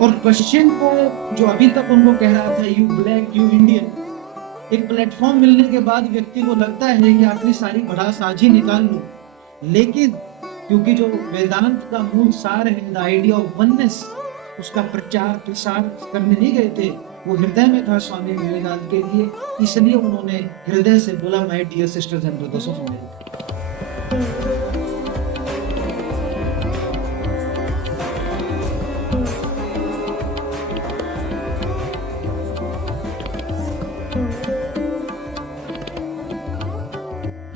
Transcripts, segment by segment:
और पश्चिम को, जो अभी तक उनको कह रहा था यू ब्लैक यू इंडियन, एक प्लेटफॉर्म मिलने के बाद व्यक्ति को लगता है कि आखिरी सारी भड़ास आज ही निकाल लूं। लेकिन क्योंकि जो वेदांत का मूल सार है, द आइडिया ऑफ वननेस, उसका प्रचार प्रसार करने नहीं गए थे, वो हृदय में था स्वामी विवेकानंद के लिए। इसलिए उन्होंने हृदय से बोला, my dear sisters and brothers of America.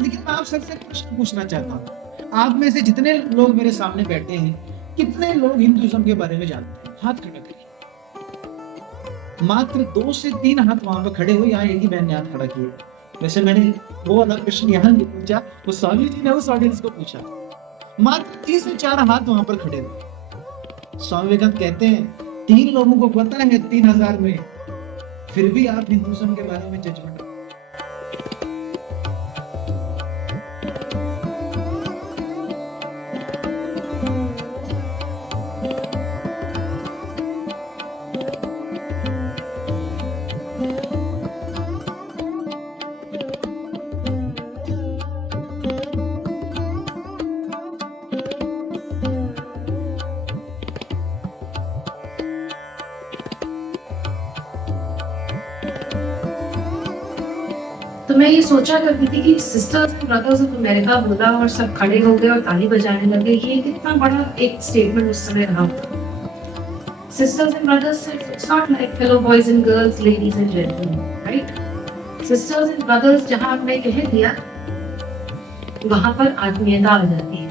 लेकिन मैं आप सबसे प्रश्न पूछना चाहता हूँ, आप में से जितने लोग मेरे सामने बैठे हैं, कितने लोग हिंदुइज्म के बारे में जानते हैं? हाथ खड़ा करिए। मात्र 2 से 3 हाथ वहां पर खड़े हुए। यहाँ एक ही बहन ने हाथ खड़ा किया। वैसे मैंने वो वाला प्रश्न यहाँ नहीं पूछा, वो स्वामी जी ने उस ऑडियंस को पूछा। मात्र 3 से 4 हाथ वहां पर खड़े हुए। स्वामी विवेकानंद कहते हैं 3 लोगों को पता है 3000 में, फिर भी आप हिंदुइज्म के बारे में जजमेंट। तो मैं ये सोचा करती थी कि sisters and brothers of America बोला और सब खड़े हो गए और ताली बजाने लगे, ये कितना बड़ा एक स्टेटमेंट उस समय रहा था। सिस्टर्स एंड ब्रदर्स सिर्फ, it's not like fellow boys and girls, ladies and gentleman, right? Sisters and brothers जहां आपने कह दिया, वहां पर आत्मीयता आ जाती है।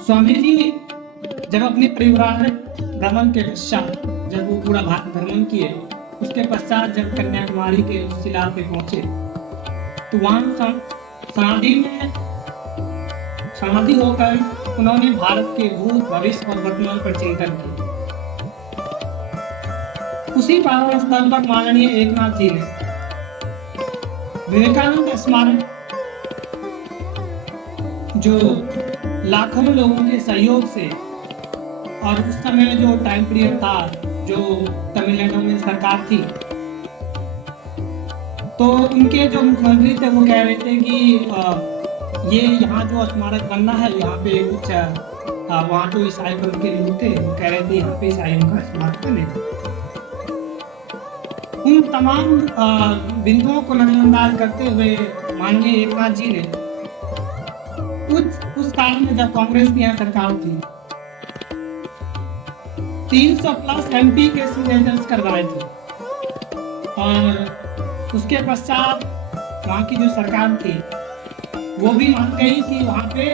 स्वामी जी जब अपने परिवार भ्रमण के पश्चात, जब वो पूरा भारत भ्रमण किए, उसके पश्चात जब कन्याकुमारी के उस शिला पे पहुंचे, तो वहाँ समाधि होकर उन्होंने भारत के भूत, भविष्य और वर्तमान पर चिंतन किया। उसी पावन स्थल पर माननीय एकनाथ जी ने विवेकानंद स्मारक, जो लाखों लोगों के सहयोग से, और उस समय जो टाइम पीरियड था, जो तमिलनाडु में सरकार थी, तो उनके जो मुख्यमंत्री थे वो कह रहे थे कि ये यहाँ जो स्मारक बनना है, यहाँ पे कुछ वहाँ तो ईसाई धर्म के लोग थे, वो कह रहे थे यहाँ पे ईसाइयों का स्मारक बनेगा। उन तमाम बिंदुओं को नजरअंदाज करते हुए माननीय एकनाथ जी ने उस काल में, जब कांग्रेस की यहाँ सरकार थी, 300 प्लस एमपी के सिग्नेचर्स करवाए थे। और उसके पश्चात वहाँ की जो सरकार थी वो भी मान गई कि वहाँ पे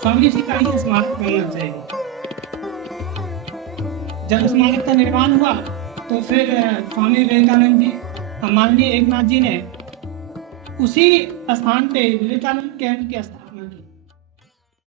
स्वामी जी का ही स्मारक बनना चाहिए। जब स्मारक का निर्माण हुआ तो फिर स्वामी विवेकानंद जी, माननीय एकनाथ जी ने उसी स्थान पे, विवेकानंद कैंप के